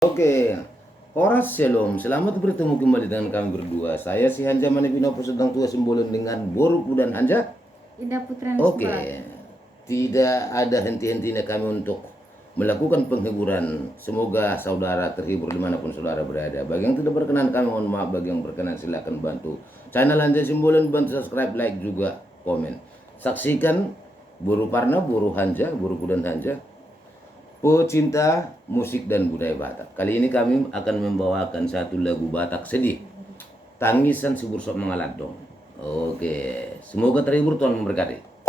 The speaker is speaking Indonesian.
Oke, Horas Shalom, selamat bertemu kembali dengan kami berdua. Saya si Hanja Manipinopo sedang tua Simbolon dengan Boruku dan Hanja. Indah Putra Oke, tidak ada henti-hentinya kami untuk melakukan penghiburan. Semoga saudara terhibur dimanapun saudara berada. Bagi yang tidak berkenan kami mohon maaf, bagi yang berkenan silakan bantu channel Hanja Simbolon, bantu subscribe, like juga komen. Saksikan Boru Parna, Boru Hanja, Boruku dan Hanja, pecinta musik dan budaya Batak. Kali ini kami akan membawakan satu lagu Batak sedih, Tangisan Si Bursok Mengalat Dong. Oke, semoga terhibur, Tuhan memberkati.